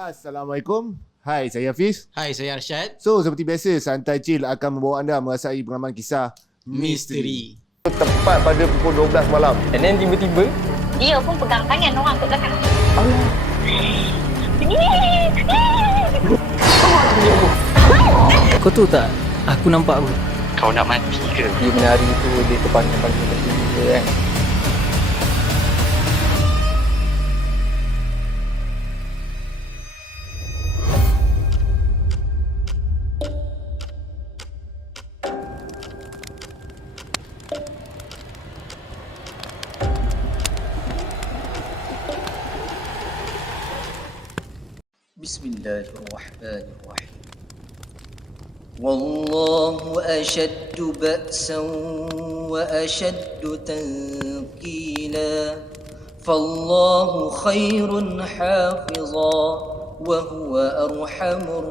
Assalamualaikum. Hai, saya Hafiz. Hai, saya Arsyad. So, seperti biasa, Santai Chill akan membawa anda merasai pengalaman kisah misteri. Tepat pada pukul 12 malam. And then tiba-tiba Dia pun pegang tangan orang kat belakang. kau tahu tak, aku nampak apa? Kau nak mati ke? Dia menari tu, dia terpanjang-panjang macam tu kan. Bismillahirrahmanirrahim. Wallahu ashaddu ba'san wa ashaddu tanqila. Fallahu khairun hafiza wa huwa arhamur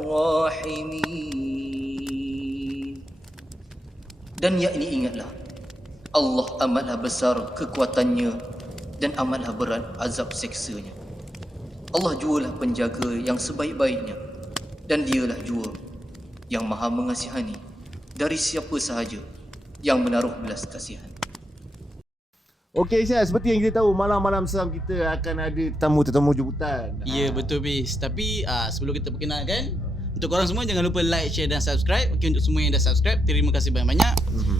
rahimin. Dan yakni ingatlah, Allah amatlah besar kekuatannya dan amatlah berat azab seksanya. Allah jualah penjaga yang sebaik-baiknya, dan dialah jua yang maha mengasihani dari siapa sahaja yang menaruh belas kasihan. Okey Syah, seperti yang kita tahu, malam-malam seram kita akan ada tetamu-tetamu jemputan. Ya, betul bis. Tapi sebelum kita perkenalkan, untuk korang semua jangan lupa like, share dan subscribe. Okay, untuk semua yang dah subscribe, terima kasih banyak-banyak.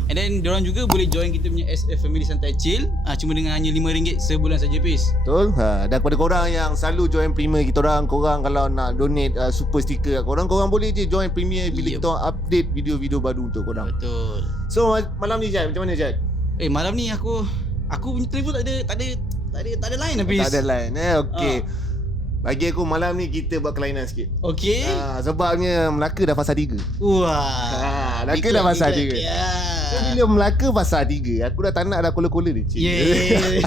And then diorang juga boleh join kita punya as a family Santai Chill, cuma dengan hanya RM5 sebulan saja bis. Betul. Dan kepada korang yang selalu join Premier kita orang, korang kalau nak donate super sticker kat korang, korang boleh je join Premier bila kita orang update video-video baru untuk korang. Betul. So malam ni Jad, macam mana Jad? Malam ni aku punya telefon tak ada line habis. Tak ada line okey. Bagi aku malam ni kita buat kelainan sikit. Okey. Sebabnya Melaka dah fasa 3. Wah. Melaka dah fasa 3. Ya. So bila Melaka fasa 3, aku dah tak nak dah kola-kola ni. Yeah.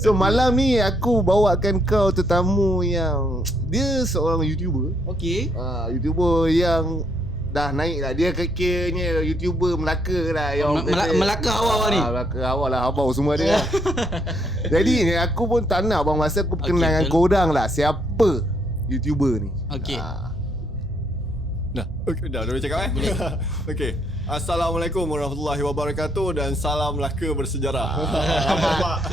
So malam ni aku bawakan kau tetamu yang dia seorang YouTuber. Okey. YouTuber yang dah naik lah. Dia kiranya YouTuber Melaka lah yang Melaka awal ni. Melaka awal lah, abang semua dia. Jadi ni aku pun tak nak bang, masa aku perkenalkan korang lah siapa YouTuber ni. Okey. Dah boleh cakap Okey. Assalamualaikum warahmatullahi wabarakatuh dan salam Melaka bersejarah.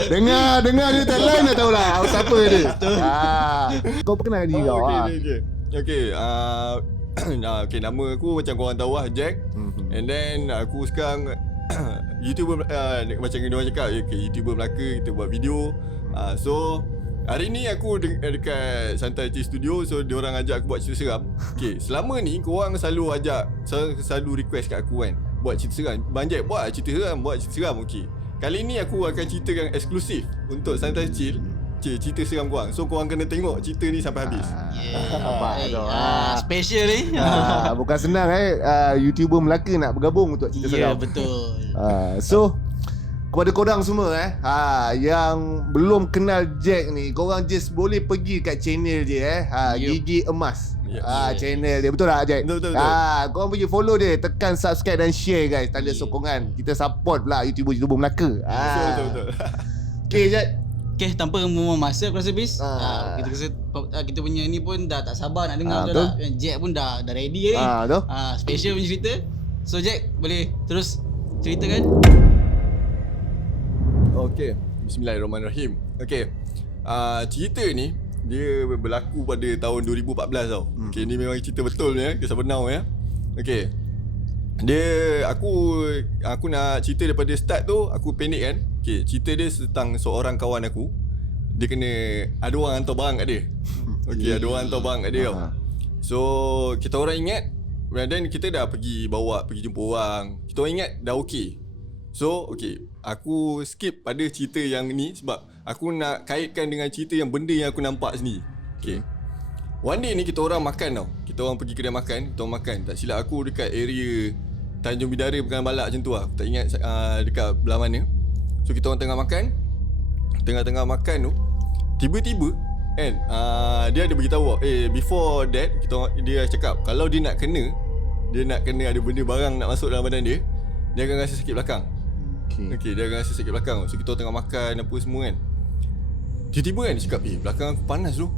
Dengar dia tagline dah tahu lah siapa dia. Kau perkenalkan diri kau. Okey. Okay, nama aku macam korang tahu lah, Jack. And then aku sekarang YouTuber, macam diorang cakap, YouTuber Melaka, kita buat video. So hari ni aku dekat Santai Chill Studio. So diorang ajak aku buat cerita seram. Okay, selama ni korang selalu request kat aku kan, buat cerita seram. Bang Jack, buat cerita seram. Okay, kali ni aku akan ceritakan eksklusif untuk Santai Chill cerita seram korang. So korang kena tengok cerita ni sampai habis. Special ni. Bukan senang YouTuber Melaka nak bergabung untuk cerita seram. Ya, betul. So kepada korang semua yang belum kenal Jack ni, korang just boleh pergi kat channel dia Gigi Emas. Channel dia. Betul tak Jack? Betul. Korang pergi follow dia, tekan subscribe dan share guys. Tanda sokongan. Kita support pula YouTuber Melaka. Betul. Okay Jack. Okay, tanpa membuang masa aku rasa bis. Kita punya ni pun dah tak sabar nak dengar betul tak? Jack pun dah ready special punya cerita. So Jack, boleh terus ceritakan? Okay, bismillahirrahmanirrahim. Okay, cerita ni dia berlaku pada tahun 2014 tau. Okay, ni memang cerita betul ni, kisah benar ya. Okay, aku nak cerita daripada start tu, aku panik kan. Okay, cerita dia tentang seorang kawan aku. Dia kena, ada orang hantar barang kat dia. Okay, ada orang hantar barang kat dia tau. So kita orang ingat, dan kita dah pergi jumpa orang. Kita orang ingat dah okay. So okay, aku skip pada cerita yang ni sebab aku nak kaitkan dengan cerita yang benda yang aku nampak sini. Okay, one day ni kita orang makan tau. Kita orang pergi kedai makan. Kita orang makan, tak silap aku dekat area Tanjung Bidara Pekanbaru Balak macam tu lah. Aku tak ingat dekat belah mana. So kita orang tengah makan tu, tiba-tiba kan, dia ada beritahu before that dia cakap kalau dia nak kena ada benda barang nak masuk dalam badan dia akan rasa sakit belakang. Okay, dia akan rasa sakit belakang. So kita tengah makan apa semua kan, tiba-tiba kan dia cakap belakang aku panas tu.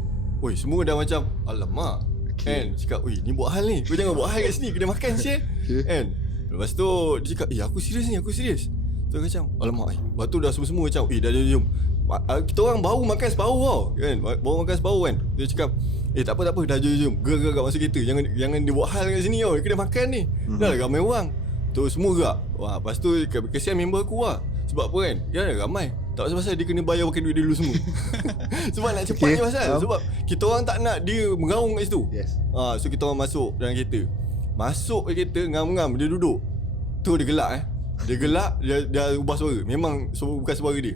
oi semua dah macam alamak. Kan cakap, "Oi, ni buat hal ni. Kau jangan buat hal kat sini, kena makan sial." Kan. Lepas tu dia cakap, aku serius ni, aku serius." Tu aku macam, alamak. Lepas tu dah semua macam, dah jom. Kita orang baru makan separuh tau. Kan? Baru makan separuh kan. Dia cakap, tak apa, dah jom. Gerak masuk kereta. Jangan dia buat hal kat sini tau. Kena makan ni. Dah lah ramai orang. Tu semua gerak. Wah, lepas tu kesian member aku lah. Sebab apa kan? Dia dah ramai. Tak pasal dia kena bayar pakai duit dia dulu semua. Sebab nak cepat je pasal. Sebab kita orang tak nak dia mengaung kat situ. Yes. So kita orang masuk dalam kereta. Masuk ke kereta, ngam-ngam dia duduk. Tu dia gelak Dia gelak, dia ubah suara. Memang bukan suara dia.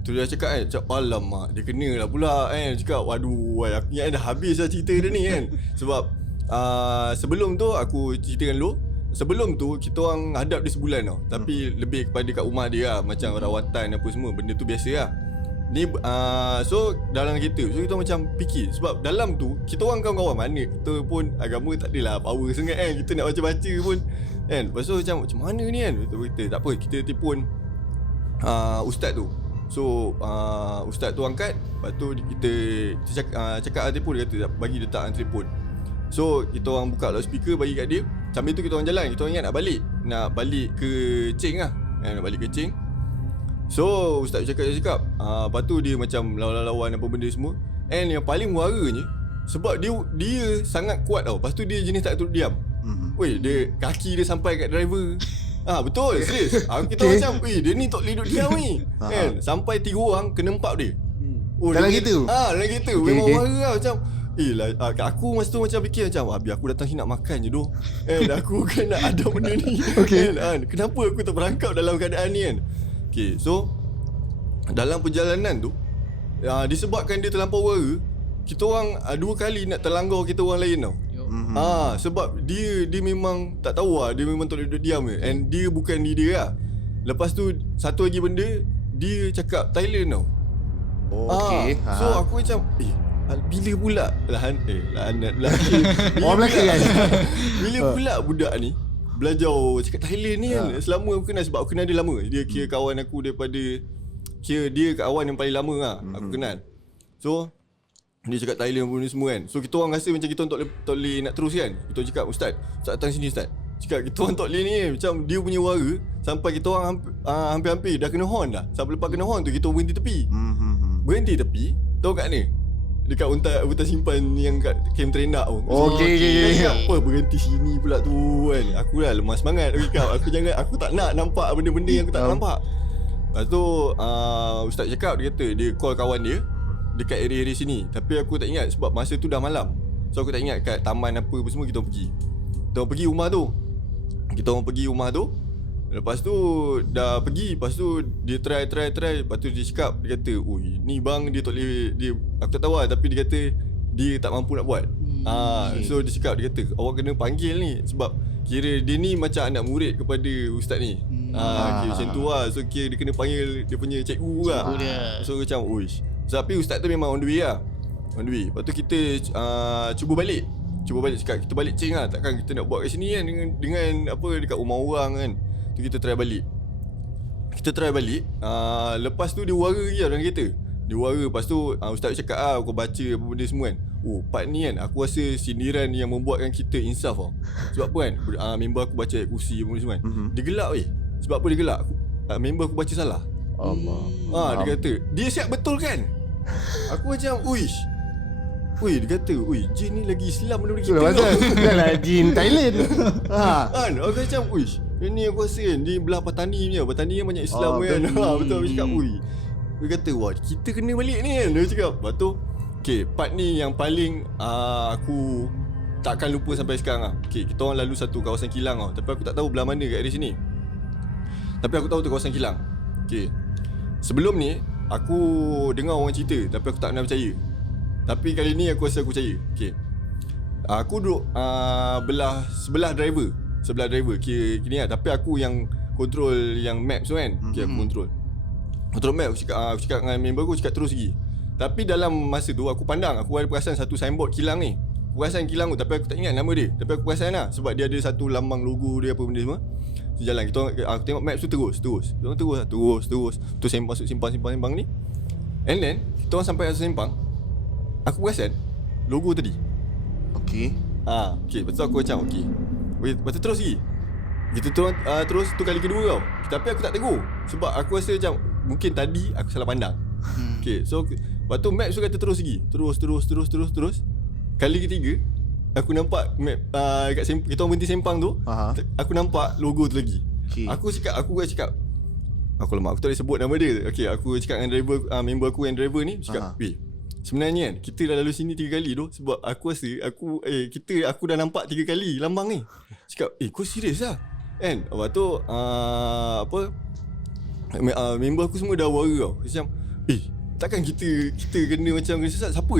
Tu dia cakap cakap, alamak, dia kena lah pula cakap, waduh, aku ingat dah habis lah cerita dia ni kan. Sebab sebelum tu aku ceritakan dulu. Sebelum tu kita orang hadap dia sebulan tau. Tapi lebih kepada kat rumah dia lah. Macam rawatan apa semua. Benda tu biasa lah. Ni so dalam kereta. So kita macam fikir. Sebab dalam tu kita orang kawan-kawan mana. Kita pun agama tak adalah power sangat kan. Kita nak baca-baca pun kan. Lepas tu macam mana ni kan. Kita tak apa, kita telefon ustaz tu. So ustaz tu angkat. Lepas tu kita cakap telefon. Dia kata bagi letak telefon. So kita orang buka loudspeaker bagi kat dia. Sambil tu kita orang jalan. Kita orang ingat nak balik ke Cing lah. Nak balik ke Cing. So ustaz cakap lepas tu dia macam lawan-lawan apa benda semua. And yang paling muaranya, sebab dia sangat kuat tau. Lepas tu dia jenis tak duduk diam. Weh, dia kaki dia sampai kat driver. Betul, serius. Kita macam, dia ni tak boleh duduk diam ni. Kan? Sampai 3 orang kena empap dia. Dalam kereta? Dalam kereta. Memang marah lah macam. Aku masa tu macam fikir macam, biar aku datang sini nak makan je doh. Aku kan nak ada benda ni. Kenapa aku tak berangkap dalam keadaan ni kan? Okay, so dalam perjalanan tu, disebabkan dia terlampau wara, kita orang 2 kali nak terlanggar kita orang lain tau. Sebab dia memang tak tahu lah. Dia memang tak boleh duduk diam je. And dia bukan ni dia lah. Lepas tu satu lagi benda, dia cakap Thailand tau. So aku macam bila pula Lahanat pula Orang Melaka kan. Bila pula budak ni belajar cakap Thailand ni kan. Selama aku kenal, sebab aku kenal dia lama. Dia kira kawan aku daripada, kira dia kawan yang paling lama lah aku kenal. So dia cakap Thailand pun ni semua kan. So kita orang rasa macam kita orang tak boleh nak terus kan. Kita cakap, Ustaz datang sini Ustaz. Cakap kita orang tak boleh ni macam dia punya wara. Sampai kita orang hampir-hampir dah kena horn dah. Sampai lepas kena horn tu kita berhenti tepi. Berhenti tepi. Tahu kat ni? Dekat hutan simpan yang kat camp terendak tu. Okay. Apa berhenti sini pula tu kan. Aku dah lemah semangat. Aku tak nak nampak benda-benda yang aku tak nak nampak. Lepas tu Ustaz cakap, dia kata dia call kawan dia dekat area-area sini. Tapi aku tak ingat sebab masa tu dah malam. So aku tak ingat kat taman apa semua kita pergi. Kita orang pergi rumah tu. Lepas tu dah pergi. Lepas tu dia try. Lepas tu dia cakap, dia kata, oi ni bang dia tak boleh, aku tak tahu lah. Tapi dia kata dia tak mampu nak buat. So dia cakap, dia kata awak kena panggil ni. Sebab kira dia ni macam anak murid kepada ustaz ni. Kira macam tu lah. So kira dia kena panggil dia punya cikgu lah. So macam uish. Tapi ustaz tu memang on the way lah. Lepas tu kita cuba balik cakap kita balik Cing lah. Takkan kita nak buat kat sini kan dengan apa dekat rumah orang kan. Tu kita try balik. Lepas tu dia wara lagi dalam kereta. Dia wara. Lepas tu ustaz cakap kau baca apa benda semua kan. Part ni kan aku rasa sindiran yang membuatkan kita insaf tau. Sebab apa kan member aku baca ayat kursi apa benda semua kan. Dia gelak weh. Sebab apa dia gelak? Member aku baca salah. Allah. Dia kata dia siap betul kan. Aku macam dia kata jin ni lagi Islam daripada kita. Dah lah jin Thailand. Aku macam ini aku rasa kan dia belah Patani punya. Patani kan banyak Islam kan. Betul aku cakap dia kata kita kena balik ni kan. Dia cakap lepas tu part ni yang paling aku takkan lupa sampai sekarang lah. Kita orang lalu satu kawasan kilang tau. Tapi aku tak tahu belah mana kat area sini. Tapi aku tahu tu kawasan kilang. Sebelum ni aku dengar orang cerita tapi aku tak pernah percaya. Tapi kali ni aku rasa aku percaya. Aku duduk sebelah driver. Kini lah. Tapi aku yang control yang maps tu kan. Aku control map. Aku cakap dengan member aku, cakap terus pergi. Tapi dalam masa tu aku pandang, aku ada perasan satu signboard kilang ni. Aku perasan kilang tu tapi aku tak ingat nama dia. Tapi aku perasan lah sebab dia ada satu lambang logo dia apa benda semua. So jalan aku tengok maps tu terus. Tu masuk simpang ni. And then kita orang sampai satu simpang. Aku perasan logo tadi. Okey. Okay, lepas tu aku macam okay. Lepas tu terus lagi. Gitu terus tu kali kedua tau. Tapi aku tak tegur sebab aku rasa macam mungkin tadi aku salah pandang. Okay, so lepas tu map tu kata terus lagi. Terus. Kali ketiga aku nampak map kat kita orang berhenti sempang tu. Aku nampak logo tu lagi. Okay. Aku cakap aku tak boleh sebut nama dia. Okay, aku cakap dengan driver, member aku yang driver ni, cakap, "Weh, sebenarnya kan kita dah lalu sini 3 kali tu sebab aku rasa aku dah nampak 3 kali lambang ni." Cakap, kau serius lah? Kan? Lepas tu member aku semua dah worry tau. Macam, takkan kita kena macam siapa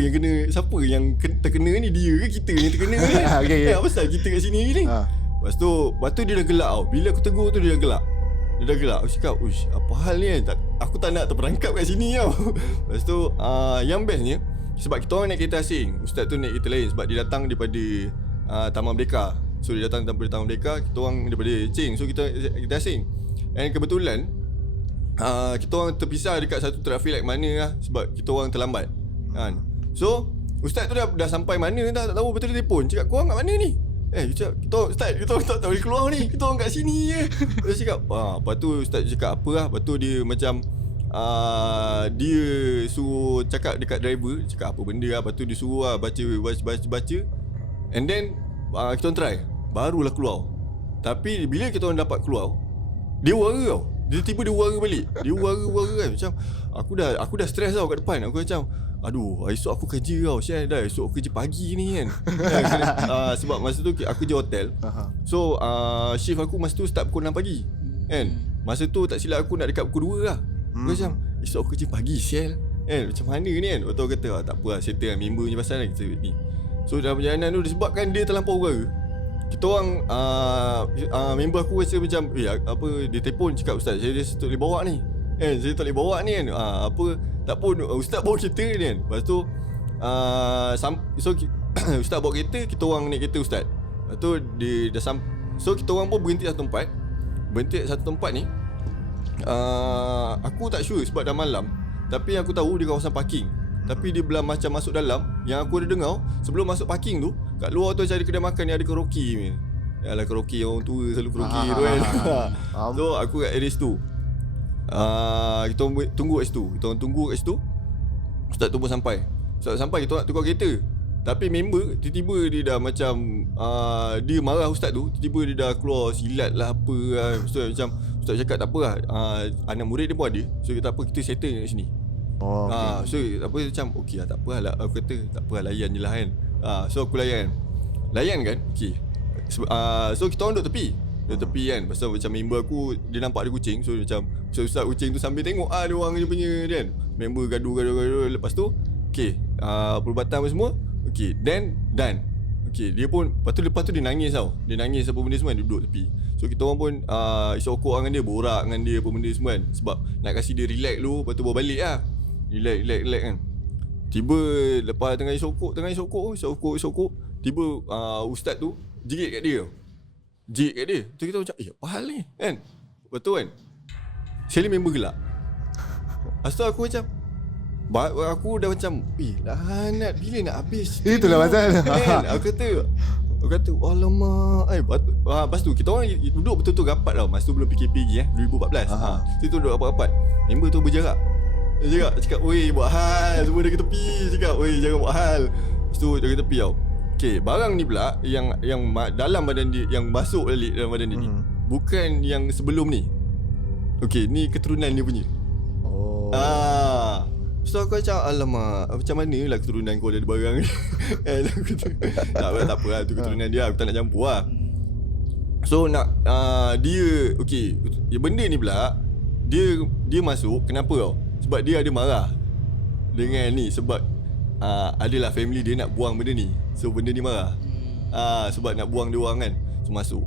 yang terkena ni, dia ke kita yang terkena ni? Okay. Apa pasal kita kat sini ni? Lepas tu dia dah gelak tau. Bila aku tegur tu dia dah gelak. Aku cakap, uish, apa hal ni kan? Aku tak nak terperangkap kat sini tau. Lepas tu yang bestnya, sebab kita orang naik kereta asing, ustaz tu naik kereta lain sebab dia datang daripada Taman Merdeka. So dia datang daripada Taman Merdeka, kita orang daripada Ching. So kita asing. Dan kebetulan kita orang terpisah dekat satu traffic light mana lah, sebab kita orang terlambat kan. So ustaz tu dah sampai mana tak tahu, betul dia telefon cakap, korang kat mana ni? Ustaz, kita tak boleh keluar ni, kita orang kat sini je. Dia cakap, lepas tu ustaz cakap apa lah. Lepas tu dia macam dia suruh cakap dekat driver, cakap apa benda lah. Lepas tu dia suruh lah baca. And then kita orang try, barulah keluar. Tapi bila kita orang dapat keluar, dia wara tau. Dia tiba dia wara balik. Dia wara kan. Macam aku dah stress tau kat depan. Aku macam, aduh, esok aku kerja tau. Esok aku kerja pagi ni kan. Sebab masa tu aku kerja hotel. So shift aku masa tu start pukul 6 pagi kan. Masa tu tak silap aku nak dekat pukul 2 lah. Aku macam, esok aku kerja pagi sial kan. Macam mana ni kan. Lepas tu kata, tak apa lah, settle lah member je pasal lah kita ni. So dalam perjalanan tu, disebabkan dia terlampau wara, kita orang member aku rasa macam dia telefon cakap, ustaz, saya tak boleh bawa ni kan. Saya tak boleh bawa ni kan. Tak pun ustaz bawa kereta ni kan. Lepas tu so ustaz bawa kereta, kita orang naik kereta ustaz. Lepas tu dia dah so kita orang pun berhenti satu tempat ni. Aku tak sure sebab dah malam, tapi aku tahu dia kawasan parking. Tapi dia belah macam masuk dalam. Yang aku ada dengar, sebelum masuk parking tu, kat luar tu ada kedai makan yang ada karaoke ni. Yalah, karaoke orang tua selalu karaoke tu kan. So aku kat area situ. Kita tunggu kat situ. Ustaz tu pun sampai. Kita nak tukar kereta. Tapi member tiba-tiba dia dah macam dia marah ustaz tu. Tiba-tiba dia dah keluar silat lah apa lah. Ustaz cakap tak apa lah, anak murid dia pun ada. So tak apa, kita settle kat sini. So apa macam okey lah, tak apa lah. Aku kata tak apa lah, layan je lah kan. So aku layan kan. Okay. So kita orang duduk tepi kan. Pasal macam member aku, dia nampak ada kucing. So macam ustaz kucing tu sambil tengok dia orang dia punya kan. Member gaduh. Lepas tu okay, perubatan apa semua. Okay, then done. Okay, dia pun lepas tu dia nangis tau. Dia nangis apa benda semua, dia duduk tepi. So kita orang pun isok-okok dengan dia, borak dengan dia apa benda semua kan. Sebab nak kasi dia relax dulu, lepas tu bawa balik lah. Relax kan. Tiba lepas tengah isok-okok, tiba ustaz tu jerit kat dia. Tu kita macam, apa hal ni kan. Betul kan. Sekali member gelak. Lepas tu aku macam, aku dah macam, lanat, bila nak habis. Itulah pasal kan? Aku kata alamak. Lepas tu kita orang duduk betul-betul rapat tau. Masa tu belum PKP lagi 2014. Kita duduk rapat-rapat. Member tu berjarak. Dia cakap, oi, buat hal. Semua dia ke tepi. Cakap, oi, jangan buat hal. Lepas tu dia ke tepi tau. Okay, barang ni pula yang dalam badan dia, yang masuk balik dalam badan dia ni, bukan yang sebelum ni. Okay, ni keturunan dia punya. So aku macam, alamak, macam mana lah keturunan kau ada barang ni. Tak apa lah, tu keturunan dia, aku tak nak campur lah. So dia, okay, benda ni pula dia masuk, kenapa tau? Sebab dia ada marah dengan ni. Sebab adalah family dia nak buang benda ni. So benda ni marah. Sebab nak buang dia orang kan. So masuk.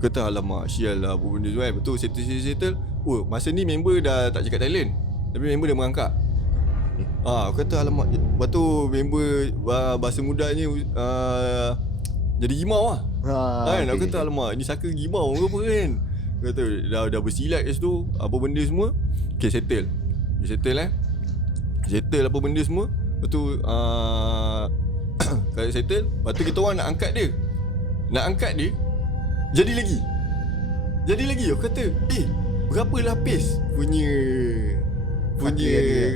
Kata alamak, sial lah apa benda tu kan. Betul, settle. Masa ni member dah tak cakap Thailand, tapi member dah merangkak. Aku kata alamak. Lepas tu member bahasa mudanya jadi gimau lah. Kan. Aku kata alamak, ni saka gimau ke apa kan. Aku kata dah bersilat kat situ, apa benda semua. Okay, settle apa benda semua. Lepas tu Dah settle. Lepas tu kita orang nak angkat dia. Jadi lagi aku kata, berapa lapis punya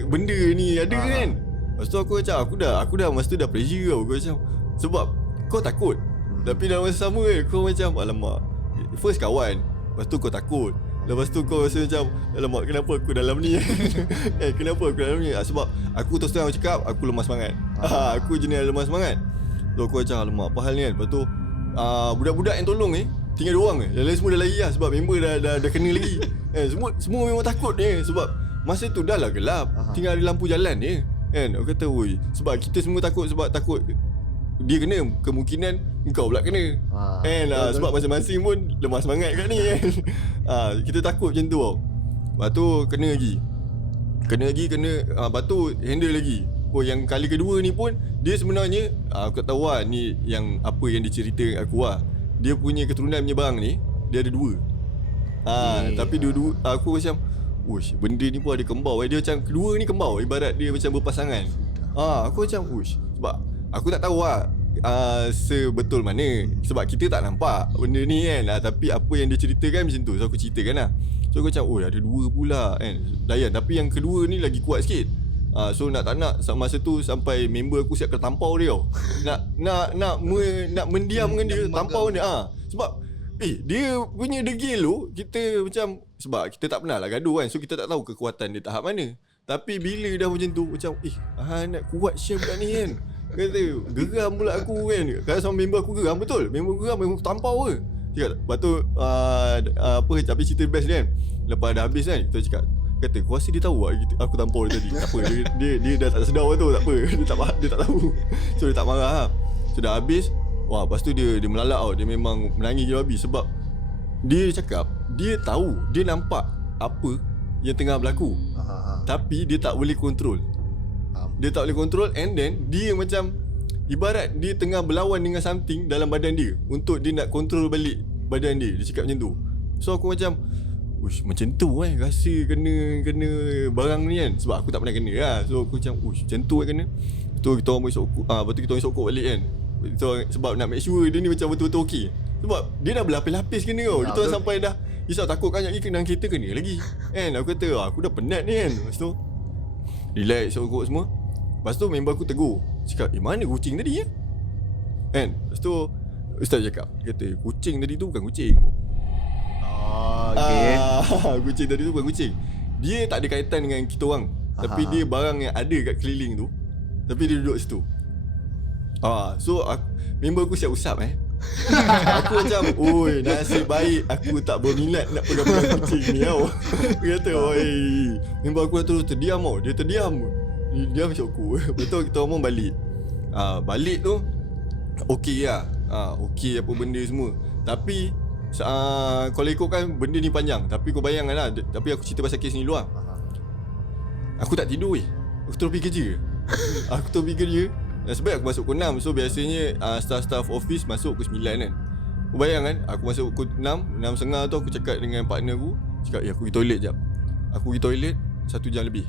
benda ni ada kan. Lepas tu aku macam Aku dah masa tu dah pressure tau. Aku macam, sebab kau takut, tapi dalam masa sama kau macam, alamak, first kawan, lepas tu kau takut, lepas tu kau rasa macam, alamak, kenapa aku dalam ni. Kenapa aku dalam ni. Sebab aku terus terang cakap, aku lemah semangat. Aku jenis lemah semangat. So aku macam, alamak, apa hal ni kan. Lepas tu budak-budak yang tolong tinggal 2 orang Yang lain semua dah lari lah. Sebab member dah kena lagi. Semua memang takut ni. Sebab masa tu dah lah gelap, tinggal ada lampu jalan ni kan. Aku kata, oi, sebab kita semua takut. Sebab takut dia kena, kemungkinan engkau pula kena kan. Sebab masing-masing pun lemah semangat kat ni kan. Kita takut macam tu tau. Lepas tu kena lagi. Lepas tu handle lagi. Yang kali kedua ni pun dia sebenarnya, aku tak tahu lah ni yang apa yang dicerita aku lah. Dia punya keturunan punya barang ni, dia ada 2. Tapi dua-dua aku macam, uish, benda ni pun ada kembar. Dia macam kedua ni kembar, ibarat dia macam berpasangan. Aku macam, uish, sebab aku tak tahu lah sebetul mana. Sebab kita tak nampak benda ni kan. Tapi apa yang dia ceritakan macam tu. So aku ceritakan lah. So aku macam, ada 2 pula kan, layan. Tapi yang kedua ni lagi kuat sikit. So nak tak nak masa tu sampai member aku siap kena tampau dia tau. Nak mendiam dengan dia, tampau dia. Sebab dia punya degil tu, kita macam, sebab kita tak pernah lah gaduh kan. So kita tak tahu kekuatan dia tahap mana. Tapi bila dah macam tu, macam nak kuat share budak ni kan. Kata geram pula aku kan. Kalau sama member aku geram, betul. Member geram, member tampau ke. Lepas tu tapi cerita best dia kan. Lepas dah habis kan, kita cakap, kata, kau rasa dia tahu aku tampau dia tadi. Tak apa, dia dah tak sedar tu. Tak apa, dia tak tahu. So dia tak marah lah. So dah habis, lepas tu dia melalak tau. Dia memang menangis gila babi. Sebab dia cakap, dia tahu, dia nampak apa yang tengah berlaku, tapi dia tak boleh kontrol. And then dia macam, ibarat dia tengah berlawan dengan something dalam badan dia, untuk dia nak kontrol balik badan dia. Dia cakap macam tu. So aku macam, macam tu rasa kena barang ni kan. Sebab aku tak pernah kena lah. So aku macam, macam tu kena. Tu kita orang sokok. Lepas tu kita orang sokok balik kan. So, sebab nak make sure dia ni macam betul-betul okey. Sebab dia dah berlapis-lapis kena tau. Kita orang sampai dah risau, takut kan lagi dalam kereta kena lagi kan. Aku kata, aku dah penat ni kan. Lepas tu relax sokok semua. Lepas tu member aku tegur, cakap, mana kucing tadi ya kan. Lepas tu ustaz cakap, kata, kucing tadi tu bukan kucing. Kucing tadi tu bukan kucing. Dia tak ada kaitan dengan kita orang. Tapi dia barang yang ada kat keliling tu. Tapi dia duduk situ. So member aku siap usap Aku macam, oi, nasib baik aku tak berminat nak pegang kucing ni tau. Dia kata, oi, member aku terus terdiam tau. Dia terdiam macam aku. Betul, kita ngomong balik. Balik tu okey lah. Okey apa benda semua. Tapi kalau ikutkan benda ni panjang. Tapi kau bayangkan lah. Tapi aku cerita pasal kes ni dulu lah. Aku tak tidur Aku terus pergi kerja. Sebab aku masuk pukul 6. So biasanya staff office masuk pukul 9 kan. Kau bayangkan, aku masuk pukul 6:30 tu. Aku cakap dengan partner aku, cakap, aku pergi toilet jap. Aku pergi toilet 1 jam lebih.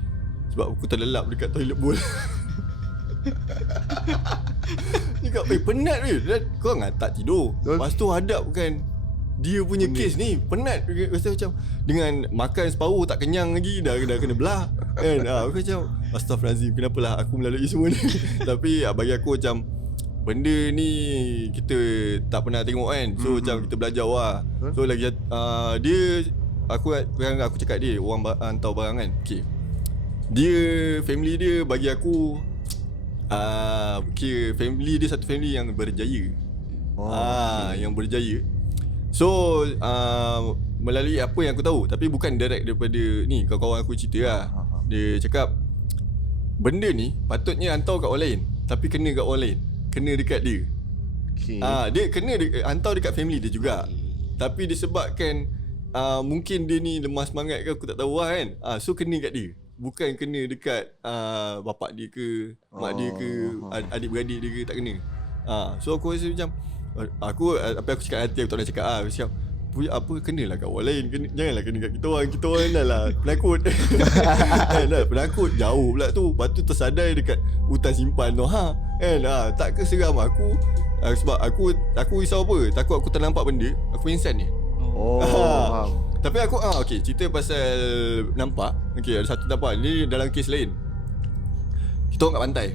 Sebab aku terlelap dekat toilet bowl. Cakap, penat kau tak tidur. Lepas tu hadap kan dia punya kes ni, penat. Rasa macam dengan makan separuh tak kenyang lagi, dah kena belah kan. Aku macam, astaghfirullahalazim, kenapalah aku melalui semua ni. Tapi bagi aku macam, benda ni kita tak pernah tengok kan. So macam kita belajar lah. So lagi dia, aku cakap dia orang hantar barang kan. Okay, dia, family dia bagi aku family dia satu family yang berjaya. Yang berjaya. So melalui apa yang aku tahu, tapi bukan direct daripada ni, kawan-kawan aku cerita lah. Dia cakap, benda ni patutnya hantar kat orang lain, tapi kena kat orang lain, kena dekat dia. Dia kena hantar dekat family dia juga. Tapi disebabkan mungkin dia ni lemah semangat ke, aku tak tahu lah kan. So kena kat dia, bukan kena dekat bapak dia ke, mak dia ke, adik-beradik dia ke, tak kena. So aku rasa macam, apa aku cakap hati, aku tak nak cakap aku cakap, apa kenalah kat orang lain, janganlah kena kat kita orang dah lah penakut. Penakut jauh pula tu. Lepas tu tersadai dekat hutan simpan tu. Kan tak ke seram aku. Sebab aku risau apa? Takut aku ternampak benda, aku pingsan ni. Oh, faham. Tapi aku okey, cerita pasal nampak. Okey, ada satu nampak ni dalam kes lain. Kita orang kat pantai.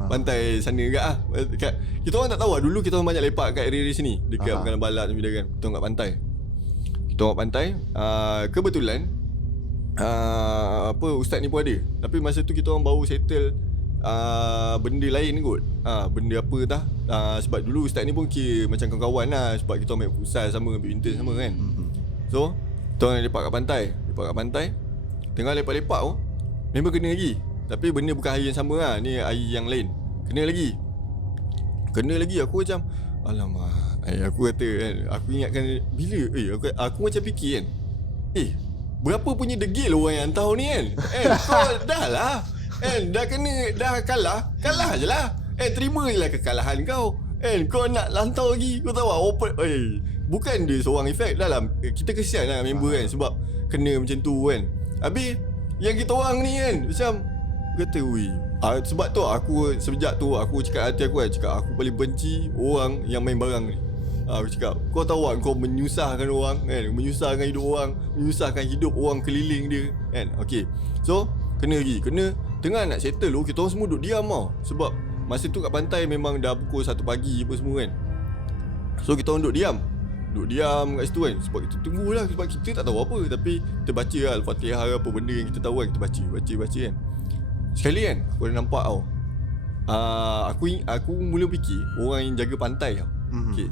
Pantai sana dekat dekat, kita orang tak tahu dulu kita orang banyak lepak kat area sini dekat Pengalang Balat ni kan. Kita orang kat pantai. Kita orang kat pantai. Kebetulan ustaz ni pun ada. Tapi masa tu kita orang baru settle benda lain kot. Benda apa dah. Sebab dulu ustaz ni pun kira macam kawan-kawan lah. Sebab kita orang main futsal sama, badminton sama kan. So kita orang lepak kat pantai. Tengah lepak-lepak tu member kena lagi. Tapi benda bukan hari yang sama lah. Ni hari yang lain. Kena lagi. Aku macam alamak. Aku kata kan, aku ingatkan bila aku macam fikir kan, berapa punya degil orang yang hantar ni kan. Kau dah lah dah kena, dah kalah je lah. Terima je lah kekalahan kau. Kau nak lantau lagi. Kau tahu open. Bukan dia seorang efek dalam. Kita kesian lah member kan, sebab kena macam tu kan. Habis yang kita orang ni kan macam kata sebab tu aku sejak tu aku cakap hati aku kan, cakap aku paling benci orang yang main barang ni. Aku cakap kau tahu tak, kau menyusahkan orang kan, menyusahkan hidup orang, menyusahkan hidup orang keliling dia kan. Okay, so kena tengah nak settle tu, kita orang semua duduk diam tau. Sebab masa tu kat pantai memang dah pukul 1 pagi apa semua kan. So kita orang duduk diam kat situ kan. Sebab kita tunggulah, sebab kita tak tahu apa. Tapi kita baca lah Al-Fatihah, apa benda yang kita tahu kan, kita baca kan. Sekali kan aku dah nampak tau, aku mula fikir orang yang jaga pantai tau. Okay,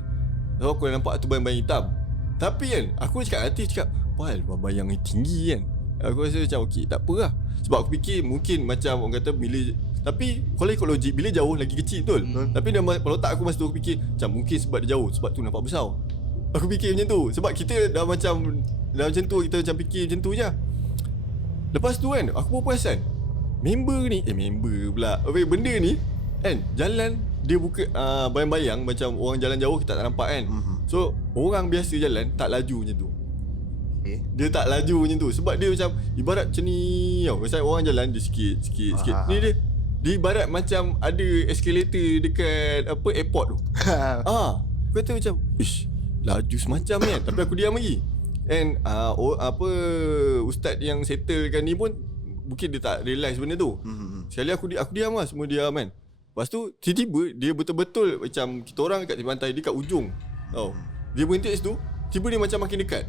so aku dah nampak tu bayang-bayang hitam. Tapi kan aku cakap hati, bayang yang tinggi kan. Aku rasa macam okey, tak apa lah. Sebab aku fikir mungkin macam orang kata bila, tapi kalau ikut logik bila jauh lagi kecil betul. Tapi kalau tak, aku masa tu aku fikir macam mungkin sebab dia jauh, sebab tu nampak besar. Aku fikir macam tu. Sebab kita dah macam tu, kita macam fikir macam tu je. Lepas tu kan aku pun perasan member pula benda ni kan, jalan dia buka bayang-bayang macam orang jalan jauh kita tak nampak kan. So orang biasa jalan tak laju macam tu. Dia tak laju macam tu sebab dia macam ibarat macam ni tau. Pasal orang jalan dia sikit. Ni dia ibarat macam ada escalator dekat airport tu. Aku kata macam laju semacam ni kan. Tapi aku diam lagi. And ustaz yang settlekan ni pun mungkin dia tak realise benda tu. Sekali aku diam lah, semua diam kan. Lepas tu tiba-tiba dia betul-betul macam kita orang kat pantai, dia kat ujung tau. Dia berhenti kat situ, tiba dia macam makin dekat.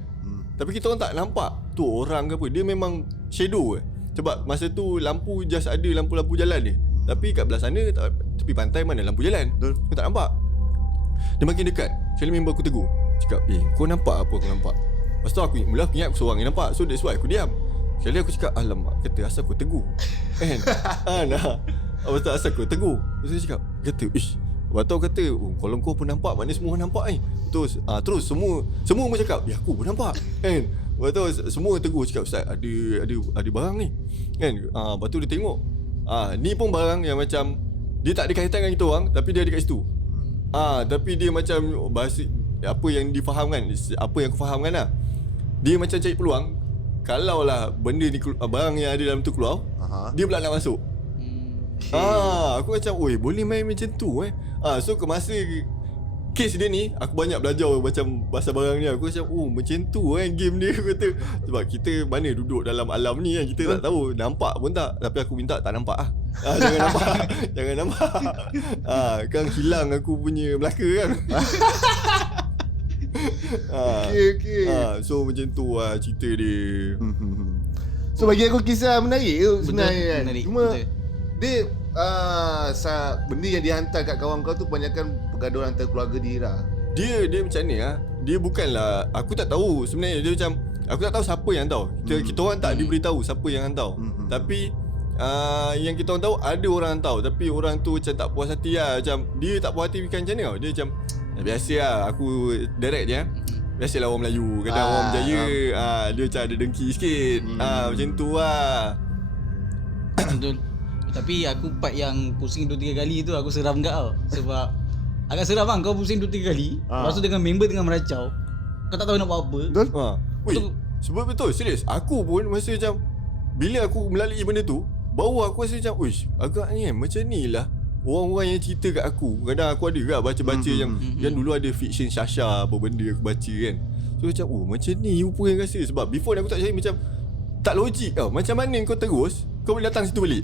Tapi kita orang tak nampak tu orang ke apa. Dia memang shadow sebab masa tu lampu just ada lampu-lampu jalan dia. Tapi kat belah sana tepi pantai mana lampu jalan. Aku tak nampak. Dia makin dekat. Sekali member aku tegur, cakap kau nampak apa aku nampak. Lepas tu aku ingat aku seorang yang nampak. So that's why aku diam. Sekali aku cakap alamak, kata asal aku tegur kan. Lepas tu asal aku tegur. Lepas tu dia cakap lepas tu kata kalau kau pun nampak, maknanya semua orang nampak ni. Terus semua pun cakap aku pun nampak kan. Lepas tu semua tegur, cakap ustaz ada barang ni kan. Lepas tu dia tengok ni pun barang yang macam dia tak ada kaitan dengan kita orang, tapi dia ada kat situ. Tapi dia macam bahasa apa yang difahamkan, apa yang aku fahamkan lah, dia macam cari peluang. Kalau lah benda ni, barang yang ada dalam tu keluar, dia pula nak masuk. Aku macam boleh main macam tu So masa kes dia ni, aku banyak belajar macam pasal barang ni. Aku macam macam tu game dia. Aku kata sebab kita mana duduk dalam alam ni kan, kita tak tahu, nampak pun tak. Tapi aku minta tak nampak jangan nampak. Jangan nampak. Kan hilang aku punya Melaka kan. Okay. So macam tu lah cerita dia. So bagi aku kisah menarik tu sebenarnya kan. Cuma dia benda yang dihantar kat kawan kau tu kebanyakan pergaduhan antara keluarga dia lah. Dia macam ni dia bukanlah, aku tak tahu sebenarnya. Dia macam aku tak tahu siapa yang hantar. Kita orang tak diberitahu siapa yang hantar. Tapi yang kita orang tahu ada orang hantar. Tapi orang tu macam tak puas hati lah. Macam dia tak puas hati macam mana tau. Dia macam biasa lah, aku direct je. Biasalah orang Melayu, kadang orang Melayu dia macam ada dengki sikit. Macam tu lah. Betul. Tapi aku part yang pusing 2-3 kali tu aku seram enggak tau. Sebab agak seram bang, kau pusing 2-3 kali. Lepas tu dengan member tengah meracau, kau tak tahu nak buat apa. Betul? Sebab betul, serius. Aku pun masa macam bila aku melalui benda tu, baru aku rasa macam agak ni macam ni lah orang-orang yang cerita kat aku, kadang aku ada juga baca-baca yang dulu ada fiction Syasha apa benda aku baca kan. So macam macam ni rupa yang rasa. Sebab before ni aku tak percaya, macam tak logik tau. Macam mana kau terus kau boleh datang situ balik.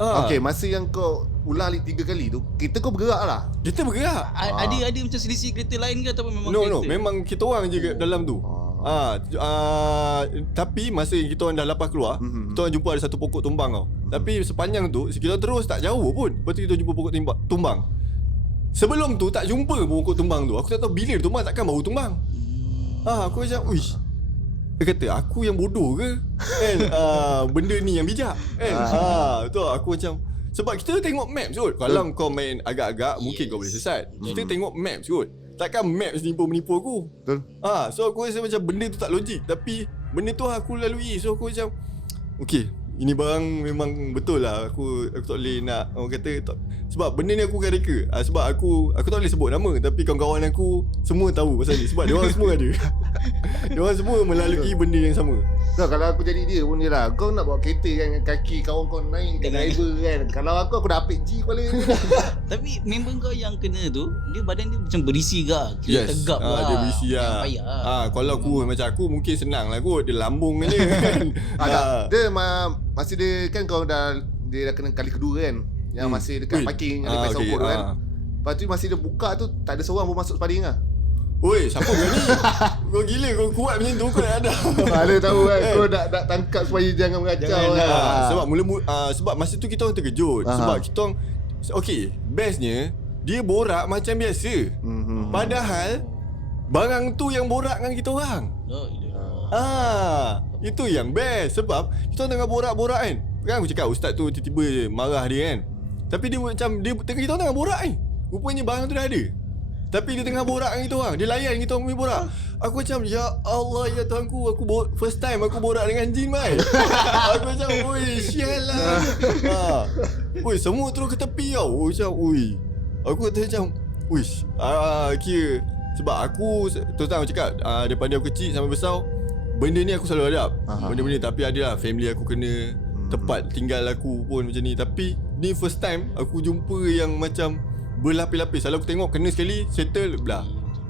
Okay, masa yang kau ulang 3 kali tu, kita kau bergerak lah. Kita bergerak. Ada macam selisih kereta lain ke ataupun memang No, kereta? memang kita orang je kat dalam tu. Tapi masa yang kita orang dah lepas keluar, kita orang jumpa ada satu pokok tumbang tau. Tapi sepanjang tu kita terus tak jauh pun. Lepas tu kita jumpa pokok tumbang. Sebelum tu tak jumpa pokok tumbang tu. Aku tak tahu bila tumbang, takkan baru tumbang. Aku macam uish. Dia kata aku yang bodoh ke kan? Benda ni yang bijak kan. Tu aku macam, sebab kita tengok maps kot. Kalau kau main agak-agak mungkin kau boleh sesat. Kita tengok maps kot. Takkan maps menipu aku. Betul. So aku rasa macam benda tu tak logik, tapi benda tu aku lalui. So aku macam okay, ini barang memang betul lah. Aku tak boleh nak orang kata tak, sebab benda ni aku akan reka. Sebab aku tak boleh sebut nama, tapi kawan-kawan aku semua tahu pasal ni. Sebab dia orang semua ada. Dia orang semua melalui benda yang sama. Kau kalau aku jadi dia pun dia lah. Kau nak bawa kereta kan, kaki kawan kau naik ke driver kan. Kalau aku dah apik G kepala ni. Tapi member kau yang kena tu, dia badan dia macam berisi ke? Kira tegap lah. Dia berisi lah. Kalau aku macam aku mungkin senang lah kot. Dia lambung je kan. Dia masih dia kan kau dia dah kena kali kedua kan. Yang masih dekat parking ada pasal ukur kan. Lepas tu masih dia buka tu, tak ada seorang pun masuk spading lah. Oi, siapa kau ni? Kau gila, kau kuat macam tu kau nak ada. Dia tahu kan kau nak tangkap supaya jangan mengacau kan. Sebab sebab masa tu kita orang terkejut. Sebab kita orang okay, bestnya dia borak macam biasa. Padahal barang tu yang borak dengan kita orang. Itu yang best. Sebab kita orang tengah borak-borak kan. Kan aku cakap ustaz tu tiba-tiba marah dia kan. Tapi dia macam kita orang tengah borak kan. Rupanya barang tu dah ada. Tapi dia tengah borak dengan kita orang. Dia layan kita orang punya borak. Aku macam, ya Allah, ya Tuhanku, first time aku borak dengan jin mai. Aku macam, oi, sial lah. Oi, semua terus ke tepi tau. Macam, oi. Aku kata macam, wish. Kira sebab aku terus terang cakap, daripada aku kecil sampai besar, benda ni aku selalu hadap. Benda-benda, tapi ada lah family aku kena, tempat tinggal aku pun macam ni. Tapi ni first time aku jumpa yang macam berlapis-lapis. Kalau aku tengok kena sekali, settle, belah,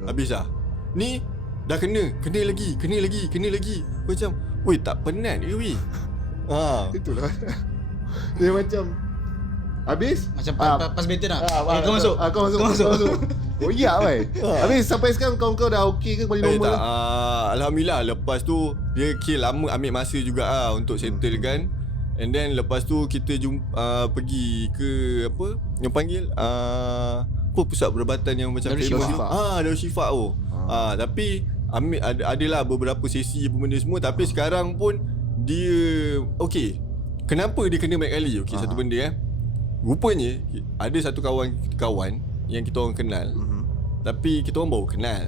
habis lah. Ni dah kena lagi. Aku macam, weh, tak penat ke weh? Itulah. Dia macam habis macam pas better nak. Kau masuk. Oh iya weh. Habis sampai sekarang kau dah okey ke kembali normal? Alhamdulillah. Lepas tu dia kira lama, ambil masa juga untuk settle kan. And then lepas tu kita pergi ke apa yang panggil apa pusat perubatan yang macam Darul Shifa. Darul Shifa tu. Tapi adalah beberapa sesi benda semua, tapi sekarang pun dia okey. Kenapa dia kena banyak kali? Okey, satu benda rupanya ada satu kawan yang kita orang kenal. Tapi kita orang baru kenal.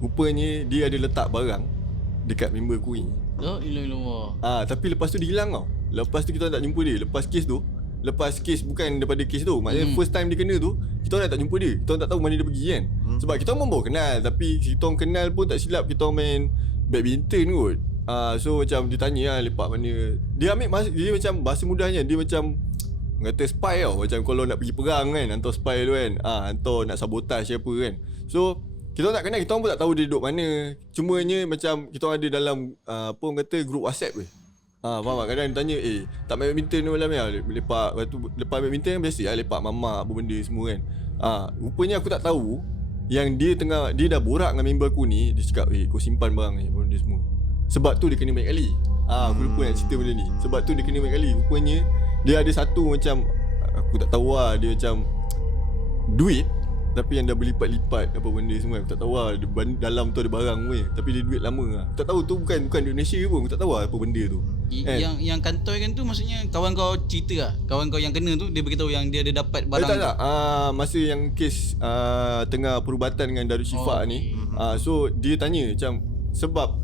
Rupanya dia ada letak barang dekat member aku ni. Tapi lepas tu dia hilang tau. Lepas tu kita tak jumpa dia. Lepas kes bukan daripada kes tu. Maknanya first time dia kena tu, kita orang tak jumpa dia. Kita orang tak tahu mana dia pergi kan. Sebab kita orang baru kenal. Tapi kita orang kenal pun tak silap kita orang main badminton kot. So macam dia tanya lah lepak mana. Dia ambil masa, dia macam bahasa mudahnya dia macam kata spy tau. Macam kalau nak pergi perang kan, hantar spy tu kan. Hantar nak sabotage apa kan. So kita orang tak kenal, kita orang pun tak tahu dia duduk mana. Cumanya macam kita orang ada dalam apa orang kata grup WhatsApp ke. Faham tak? Kadang dia tanya, tak main badminton ni malam ni lepak. Lepas badminton kan biasa lepak mamak apa benda semua kan. Rupanya aku tak tahu yang dia dah borak dengan member aku ni. Dia cakap, kau simpan barang ni, benda semua. Sebab tu dia kena banyak kali. Aku lupa nak cerita benda ni. Sebab tu dia kena banyak kali. Rupanya dia ada satu macam, aku tak tahu lah, dia macam duit tapi yang dah berlipat-lipat apa benda semua. Aku tak tahu lah, dalam tu ada barang weh. Tapi dia duit lama lah. Aku tak tahu tu bukan di Indonesia pun. Aku tak tahu lah apa benda tu. Yang kantoi kan tu maksudnya kawan kau cerita lah. Kawan kau yang kena tu dia beritahu yang dia ada dapat barang. Tak. Masa yang kes tengah perubatan dengan Darul Shifa ni. So dia tanya macam sebab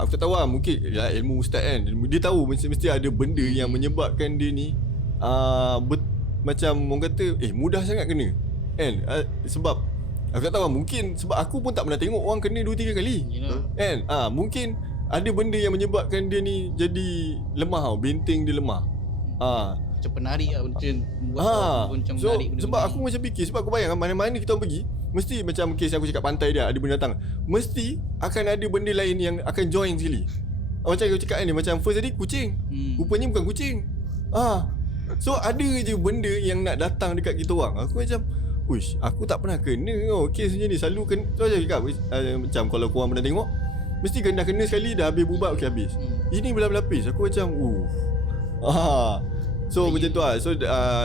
aku tak tahu lah, mungkin ya, ilmu ustaz kan. Dia tahu mesti ada benda yang menyebabkan dia ni macam orang kata mudah sangat kena kan. Sebab aku tak tahu lah, mungkin sebab aku pun tak pernah tengok orang kena 2-3 kali kan. Mungkin ada benda yang menyebabkan dia ni jadi lemah tau. Benteng dia lemah. macam penarik lah, macam buat macam so menarik benda sebab ni. aku macam fikir, sebab aku bayang mana-mana kita orang pergi, mesti macam kes yang aku cakap pantai dia ada benda datang, mesti akan ada benda lain yang akan join sekali. Macam aku cakap ni, macam first tadi kucing, rupanya bukan kucing. So ada je benda yang nak datang dekat kita orang. Aku macam, uish, aku tak pernah kena kes macam ni. Selalu kena, tu aja cakap macam kalau korang pernah tengok, mesti dah kena sekali dah habis bubat, okey habis. Ini berlapis-lapis. Aku macam so macam tu lah. So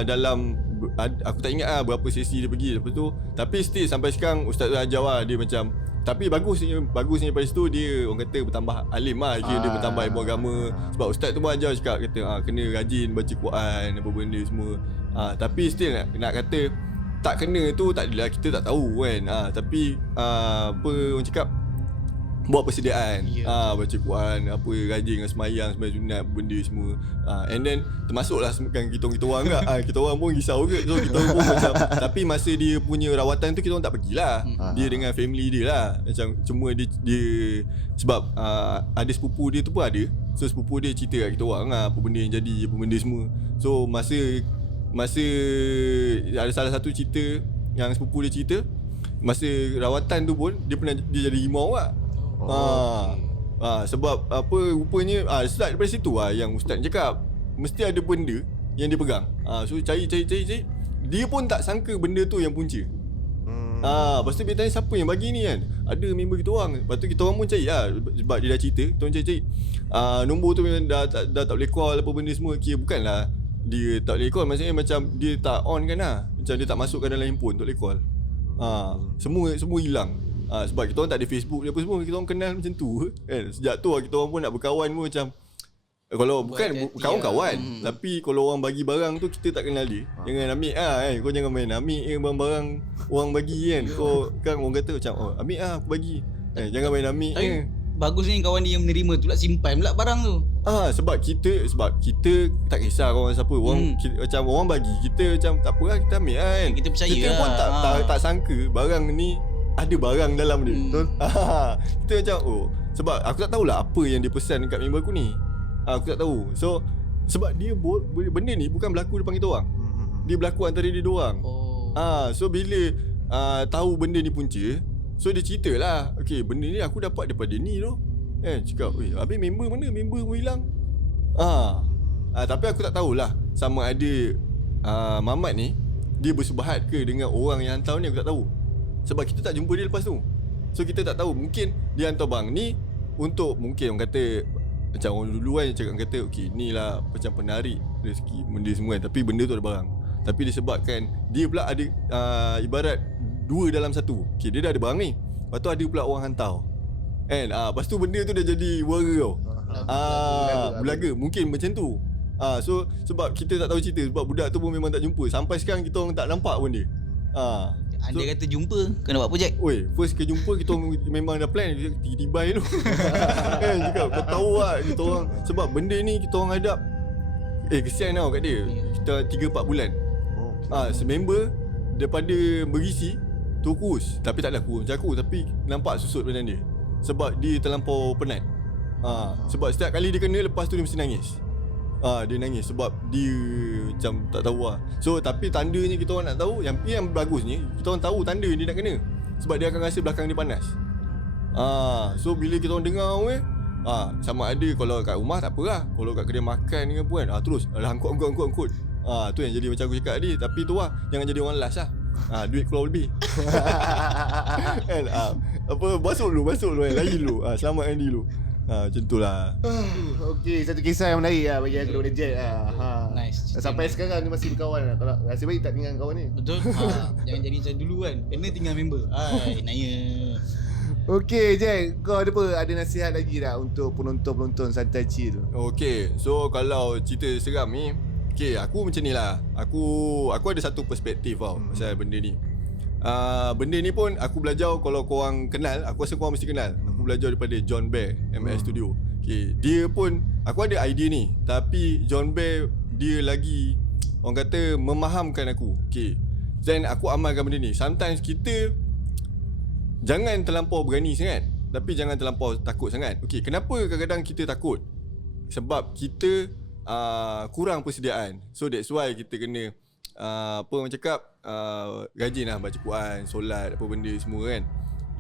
dalam aku tak ingat lah berapa sesi dia pergi lepas tu, tapi still sampai sekarang ustaz tu ajar lah, dia macam, tapi bagusnya daripada situ dia orang kata bertambah alim lah, dia bertambah ilmu agama. Sebab ustaz tu pun ajar cakap, kata kena rajin baca Quran apa benda semua. Tapi still nak kata tak kena tu tak adalah kita tak tahu kan. Tapi apa orang cakap, buat persediaan, baca Quran, apa, rajin dengan sembahyang sunat benda semua. And then termasuklah kan kita orang enggak, kita orang pun risau ke. So kita orang pun macam, tapi masa dia punya rawatan tu kita orang tak pergilah. Dia dengan family dia lah. Macam cuma dia sebab ada sepupu dia tu pun ada. So sepupu dia cerita kat kita orang apa benda yang jadi, apa benda semua. So masa ada salah satu cerita yang sepupu dia cerita, masa rawatan tu pun dia jadi rimau lah. Sebab apa rupanya start daripada situ yang ustaz cakap mesti ada benda yang dia pegang. So cari dia pun tak sangka benda tu yang punca. Lepas tu dia tanya siapa yang bagi ni kan. Ada member kita orang. Lepas tu kita orang pun cari lah, sebab dia dah cerita, kita orang cari nombor tu memang dah tak boleh call apa benda semua. Bukanlah dia tak boleh call, maksudnya macam dia tak on kan lah, macam dia tak masukkan dalam handphone, tak boleh call. Semua hilang. Sebab kita orang tak ada Facebook apa semua, kita orang kenal macam tu kan. Sejak tu kita orang pun nak berkawan pun macam, kalau bukan kawan-kawan, tapi kalau orang bagi barang tu kita tak kenal dia, jangan ambil kan. Kau jangan main ambil barang-barang orang bagi kan. Kau kan orang kata macam ambil aku bagi, jangan main ambil. Bagusnya kawan dia yang menerima tu lah, simpan pula barang tu. Sebab kita tak kisah orang siapa. Macam orang bagi kita macam tak apa lah, kita ambil kan. Kita percaya kita pun tak sangka barang ni ada barang dalam dia. Betul. Kita macam sebab aku tak tahulah apa yang dia pesan dekat member aku ni. Aku tak tahu. So sebab dia benda ni bukan berlaku depan kita orang. Dia berlaku antara dia dua orang. So bila tahu benda ni punca, so dia cerita lah, okay, benda ni aku dapat daripada ni tu. Cakap, habis member mana? Member pun hilang. Tapi aku tak tahulah sama ada Mamat ni dia bersubahat ke dengan orang yang hantar ni, aku tak tahu. Sebab kita tak jumpa dia lepas tu. So kita tak tahu, mungkin dia hantar barang ni untuk, mungkin orang kata macam orang dulu kan cakap kata okey ni lah macam penarik rezeki benda semua kan. Tapi benda tu ada barang. Tapi disebabkan dia pula ada ibarat dua dalam satu. Okey, dia dah ada barang ni, lepas tu ada pula orang hantar kan. Lepas tu benda tu dah jadi wara tau. Belaga mungkin macam tu. So sebab kita tak tahu cerita, sebab budak tu pun memang tak jumpa. Sampai sekarang kita orang tak nampak pun dia. Anda kata jumpa, kena buat apa Jack? First ke jumpa kita orang memang dah plan tiba-tiba tu. Cakap kau tahu lah kita orang, sebab benda ni kita orang hadap kesian tau kat dia. Kita 3-4 bulan. Semember daripada berisi tu kurus, tapi taklah kurus macam aku, tapi nampak susut badan dia. Sebab dia terlampau penat. Sebab setiap kali dia kena, lepas tu dia mesti nangis. Dia nangis sebab dia macam tak tahu lah. So tapi tandanya kita orang nak tahu, yang bagusnya kita orang tahu tanda dia nak kena, sebab dia akan rasa belakang dia panas. So bila kita orang dengar sama ada kalau kat rumah tak apalah, kalau kat kedai makan ni apa kan, terus angkut. Tu yang jadi macam aku cakap tadi. Tapi tu lah, jangan jadi orang last lah. Duit keluar lebih. Kan? Masuk dulu kan, lain dulu. Selamatkan diri dulu. Macam tu lah. Okey, satu kisah yang menarik lah bagi aku daripada Jack. Nice. Sampai sekarang dia masih berkawan lah. Kalau rasa baik tak tinggal kawan ni. Betul. Jangan jadi macam dulu kan, kena tinggal member. Naya. Okey Jack, kau ada apa? Ada nasihat lagi tak untuk penonton-penonton Santai Chill? Okey, so kalau cerita seram ni, aku macam ni lah. Aku ada satu perspektif tau pasal benda ni. Benda ni pun aku belajar, kalau korang kenal, aku rasa korang mesti kenal. Aku belajar daripada John Bear, MS Studio. Dia pun, aku ada idea ni, tapi John Bear dia lagi, orang kata, memahamkan aku. Dan aku amalkan benda ni. Sometimes kita jangan terlampau berani sangat, tapi jangan terlampau takut sangat. Kenapa kadang-kadang kita takut? Sebab kita kurang persediaan. So that's why kita kena apa orang cakap, rajin lah baca Quran, solat, apa benda semua kan.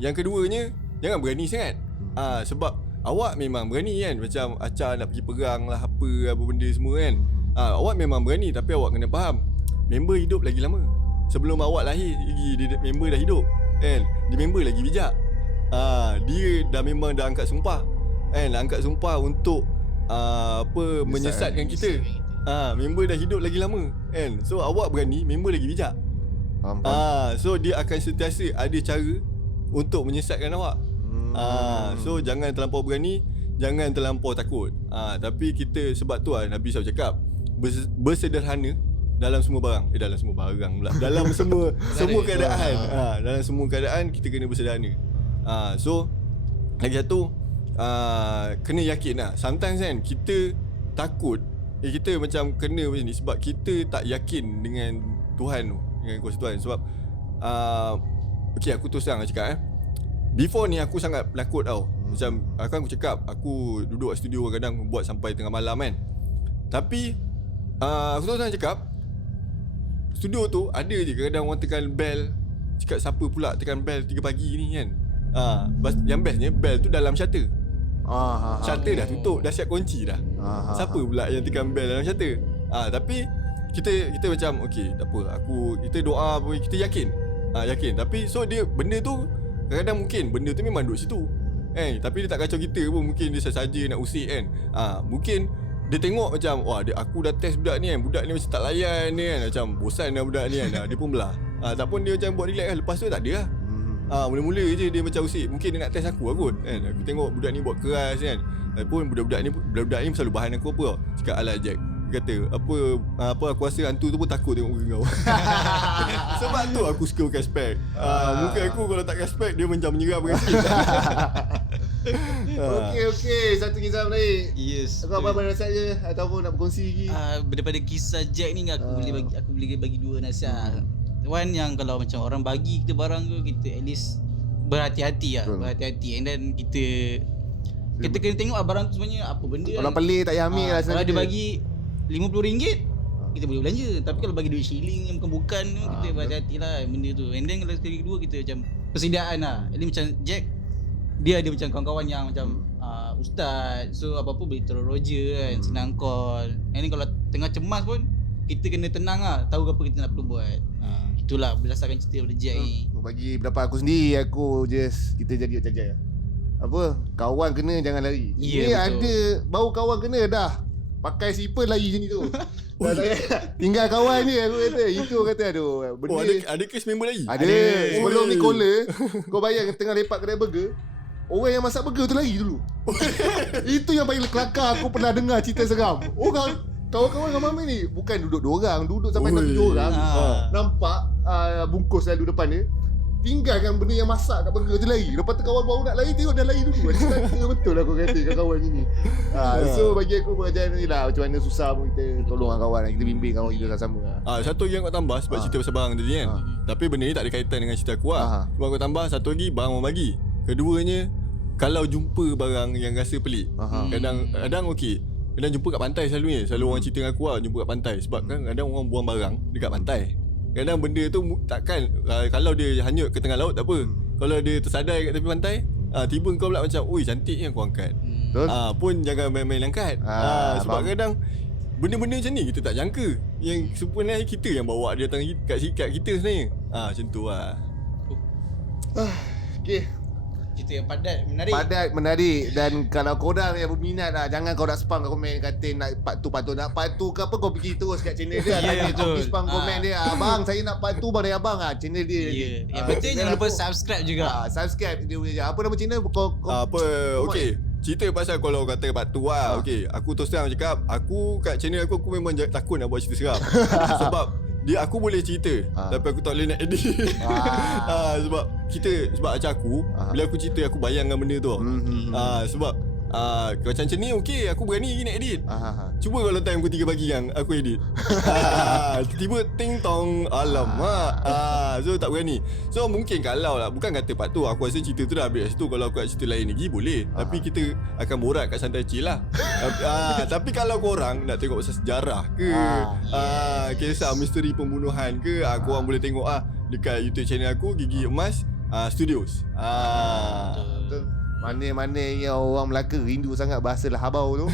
Yang keduanya, jangan berani sangat. Sebab awak memang berani kan, macam Acar nak pergi perang lah, apa benda semua kan. Awak memang berani, tapi awak kena faham, member hidup lagi lama. Sebelum awak lahir member dah hidup kan. Dia member lagi bijak. Dia dah memang dah angkat sumpah kan, angkat sumpah untuk menyesatkan kita. Member dah hidup lagi lama kan. So awak berani, member lagi bijak. So dia akan sentiasa ada cara untuk menyesatkan awak. So jangan terlampau berani, jangan terlampau takut. Tapi kita, sebab tu Nabi SAW cakap, bersederhana dalam semua barang. Dalam semua barang pula. Dalam semua keadaan. Dalam semua keadaan kita kena bersederhana. So lagi satu, kena yakin lah. Sometimes kan kita takut, kita macam kena macam ni sebab kita tak yakin dengan Tuhan tu, dengan kuasa Tuhan. Sebab okay, aku terus terang cakap before ni aku sangat penakut tau. Macam aku cakap, aku duduk kat studio kadang buat sampai tengah malam kan. Tapi aku terus terang cakap, studio tu ada je kadang-kadang orang tekan bell, cakap siapa pula tekan bell 3 pagi ni kan. Yang bestnya bell tu dalam shutter. Shutter dah tutup, dah siap kunci dah. Siapa pula yang tekan bell dalam shutter? Tapi kita macam okay, tak apa, kita doa pun kita yakin. Yakin. Tapi so dia benda tu kadang-kadang mungkin benda tu memang duduk situ. Tapi dia tak kacau kita pun, mungkin dia saja nak usik kan. Mungkin dia tengok macam, wah aku dah test budak ni kan, budak ni macam tak layan ni kan, macam bosan dah budak ni kan. Dia pun belah. Tak pun dia macam buat relax kan. Lepas tu tak ada lah. Mula-mula je dia macam usik. Mungkin dia nak test aku kot kan. Aku tengok budak ni buat keras kan. Pun budak-budak ni selalu bahan aku apa tau. Cakap alah Jack, dia kata apa aku rasa hantu tu pun takut tengok muka kau. Sebab tu aku suka pakai spek. Muka aku kalau tak pakai spek dia macam menyerap dengan sikit. Okey, satu kisah menarik. Yes. Kau apa nasihat je ataupun nak berkongsi lagi? Daripada kisah Jack ni aku boleh bagi 2 nasihat. One, yang kalau macam orang bagi kita barang tu, kita at least berhati-hati lah. Berhati-hati. And then kita kena tengok barang tu sebenarnya apa benda. Orang pelik tak payah ambil lah. Kalau dia bagi RM50, kita boleh belanja. Tapi kalau bagi duit shilling yang bukan tu, kita berhati-hati lah benda tu. And then kalau sekali kedua, kita macam persediaan lah. Jadi macam Jack, dia ada macam kawan-kawan yang macam ustaz. So apa-apa boleh terus Roger kan, senang call. And then kalau tengah cemas pun, kita kena tenang lah, tahu apa kita nak perlu buat. Itulah berdasarkan cerita daripada Jack ni. Bagi pendapat aku sendiri, kita jadi macam Jack. Apa? Kawan kena jangan lari. Ni ada baru kawan kena dah pakai slipper lari macam ni tu. Tinggal kawan ni aku kata. Itu kata aduh benda. Ada kes member lagi? Ada. Sebelum ni caller, kau bayang tengah lepak kedai burger, orang yang masak burger tu lari dulu. Itu yang paling kelakar aku pernah dengar cerita seram. Orang kawan-kawan dengan Mami ni bukan duduk 2 orang, duduk sampai 6-7 orang. Nampak bungkus lalu depan dia. Tinggalkan benda yang masak kat burger tu lari. Lepas tu kawan baru nak lari, tengok dah lari dulu. Betul lah aku kata kawan ni. So bagi aku pengajaran ni lah, macam mana susah pun kita tolong kawan, kita bimbing kawan kita sama-sama. Satu lagi yang kau tambah sebab cerita pasal barang tadi kan. Tapi benda ni tak ada kaitan dengan cerita aku lah. Cuma aku tambah satu lagi, barang orang bagi. Keduanya, kalau jumpa barang yang rasa pelik, kadang okey. Kadang jumpa kat pantai selalunya. Selalu orang cerita dengan aku lah, jumpa kat pantai. Sebab kan kadang orang buang barang dekat pantai. Kadang benda tu takkan, kalau dia hanyut ke tengah laut tak apa. Kalau dia tersadai kat tepi pantai, tiba kau pula macam, oi cantik yang kau angkat. Pun jangan main-main angkat. Sebab kadang benda-benda macam ni kita tak jangka. Yang sebenarnya kita yang bawa dia datang kat kita sebenarnya. Macam tu lah. Okay, cerita yang padat, menarik. Dan kalau korang yang berminat lah, jangan kau nak spam kat komen kata nak part 2 nak part 2 ke apa, kau pergi terus kat channel dia. Kau pergi spam komen dia, abang saya nak part 2 bang dari abang channel dia. Yang penting jangan lupa subscribe juga. Subscribe dia punya. Apa nama channel kau okey. Cerita pasal kalau kata part 2 lah. Okey, aku terus terang cakap, aku kat channel aku memang takut nak buat cerita seram. Sebab aku boleh cerita tapi aku tak boleh nak edit. Sebab macam aku bila aku cerita aku bayangkan benda tu. Sebab Macam ni okey, aku berani lagi nak edit. Cuba kalau time pukul 3 pagi yang aku edit. Tiba ting tong, alamak. So tak berani. So mungkin kalau lah, bukan kata part tu, aku rasa cerita tu dah habis situ. Kalau aku nak cerita lain lagi boleh. Tapi kita akan borak kat santai chill lah. Tapi kalau korang nak tengok pasal sejarah ke, kisah misteri pembunuhan ke, korang boleh tengok dekat YouTube channel aku, Gigi Emas Studios. Mana-mana yang orang Melaka rindu sangat bahasa Lahabau tu.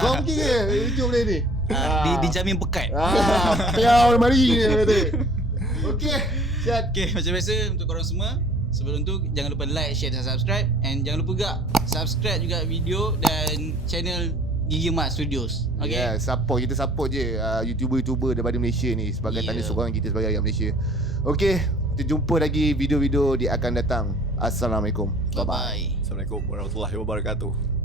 Korang pergi ke YouTube boleh ni? Dijamin pekat. Piau mari kata. Okey, siap. Okay, macam biasa untuk korang semua, sebelum tu jangan lupa like, share dan subscribe. And jangan lupa juga subscribe juga video dan channel Gigi Emas Studios. Okay. Yeah, kita support je YouTuber-YouTuber daripada Malaysia ni sebagai tanda sokongan kita sebagai rakyat Malaysia. Okey, kita jumpa lagi video-video di akan datang. Assalamualaikum. Bye-bye. Assalamualaikum warahmatullahi wabarakatuh.